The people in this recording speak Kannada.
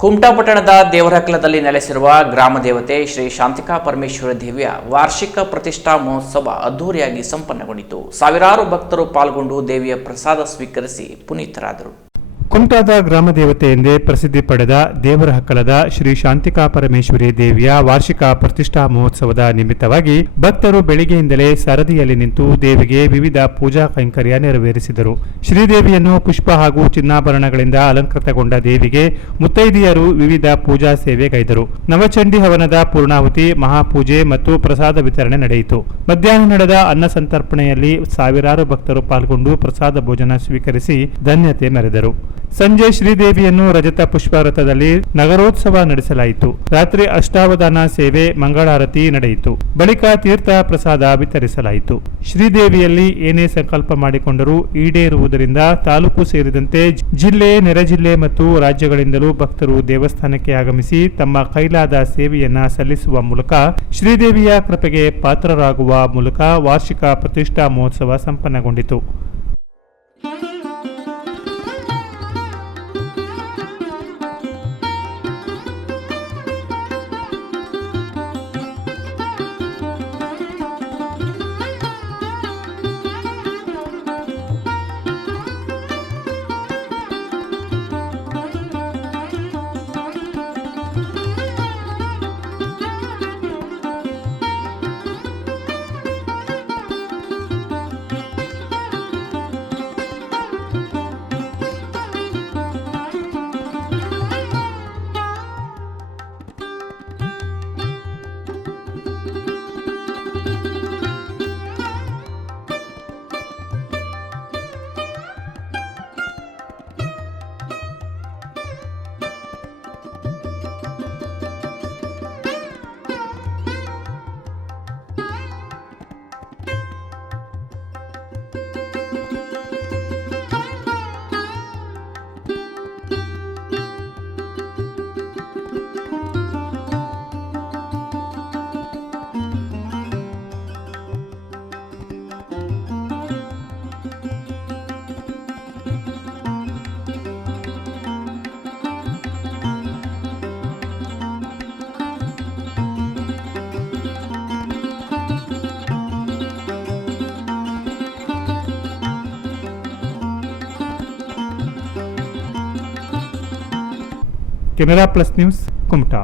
ಕುಮಟಾ ಪಟ್ಟಣದ ದೇವರಹಕ್ಕಲದಲ್ಲಿ ನೆಲೆಸಿರುವ ಗ್ರಾಮ ದೇವತೆ ಶ್ರೀ ಶಾಂತಿಕಾ ಪರಮೇಶ್ವರಿ ದೇವಿಯ ವಾರ್ಷಿಕ ಪ್ರತಿಷ್ಠಾ ಮಹೋತ್ಸವ ಅದ್ದೂರಿಯಾಗಿ ಸಂಪನ್ನಗೊಂಡಿತು. ಸಾವಿರಾರು ಭಕ್ತರು ಪಾಲ್ಗೊಂಡು ದೇವಿಯ ಪ್ರಸಾದ ಸ್ವೀಕರಿಸಿ ಪುನೀತರಾದರು. ಕುಮಟಾದ ಗ್ರಾಮ ದೇವತೆ ಎಂದೇ ಪ್ರಸಿದ್ಧಿ ಪಡೆದ ದೇವರಹಕ್ಕಲದ ಶ್ರೀ ಶಾಂತಿಕಾ ಪರಮೇಶ್ವರಿ ದೇವಿಯ ವಾರ್ಷಿಕ ಪ್ರತಿಷ್ಠಾ ಮಹೋತ್ಸವದ ನಿಮಿತ್ತವಾಗಿ ಭಕ್ತರು ಬೆಳಿಗ್ಗೆಯಿಂದಲೇ ಸರದಿಯಲ್ಲಿ ನಿಂತು ದೇವಿಗೆ ವಿವಿಧ ಪೂಜಾ ಕೈಂಕರ್ಯ ನೆರವೇರಿಸಿದರು. ಶ್ರೀದೇವಿಯನ್ನು ಪುಷ್ಪ ಹಾಗೂ ಚಿನ್ನಾಭರಣಗಳಿಂದ ಅಲಂಕೃತಗೊಂಡ ದೇವಿಗೆ ಮುತ್ತೈದೆಯರು ವಿವಿಧ ಪೂಜಾ ಸೇವೆಗೈದರು. ನವಚಂಡಿ ಹವನದ ಪೂರ್ಣಾಹುತಿ, ಮಹಾಪೂಜೆ ಮತ್ತು ಪ್ರಸಾದ ವಿತರಣೆ ನಡೆಯಿತು. ಮಧ್ಯಾಹ್ನ ನಡೆದ ಅನ್ನ ಸಂತರ್ಪಣೆಯಲ್ಲಿ ಸಾವಿರಾರು ಭಕ್ತರು ಪಾಲ್ಗೊಂಡು ಪ್ರಸಾದ ಭೋಜನ ಸ್ವೀಕರಿಸಿ ಧನ್ಯತೆ ಮೆರೆದರು. ಸಂಜೆ ಶ್ರೀದೇವಿಯನ್ನು ರಜತ ಪುಷ್ಪರಥದಲ್ಲಿ ನಗರೋತ್ಸವ ನಡೆಸಲಾಯಿತು. ರಾತ್ರಿ ಅಷ್ಟಾವಧಾನ ಸೇವೆ, ಮಂಗಳಾರತಿ ನಡೆಯಿತು. ಬಳಿಕ ತೀರ್ಥ ಪ್ರಸಾದ ವಿತರಿಸಲಾಯಿತು. ಶ್ರೀದೇವಿಯಲ್ಲಿ ಏನೇ ಸಂಕಲ್ಪ ಮಾಡಿಕೊಂಡರೂ ಈಡೇರುವುದರಿಂದ ತಾಲೂಕು ಸೇರಿದಂತೆ ಜಿಲ್ಲೆ, ನೆರೆ ಜಿಲ್ಲೆ ಮತ್ತು ರಾಜ್ಯಗಳಿಂದಲೂ ಭಕ್ತರು ದೇವಸ್ಥಾನಕ್ಕೆ ಆಗಮಿಸಿ ತಮ್ಮ ಕೈಲಾದ ಸೇವೆಯನ್ನ ಸಲ್ಲಿಸುವ ಮೂಲಕ ಶ್ರೀದೇವಿಯ ಕೃಪೆಗೆ ಪಾತ್ರರಾಗುವ ಮೂಲಕ ವಾರ್ಷಿಕ ಪ್ರತಿಷ್ಠಾ ಮಹೋತ್ಸವ ಸಂಪನ್ನಗೊಂಡಿತು. Canara plus news, Kumta.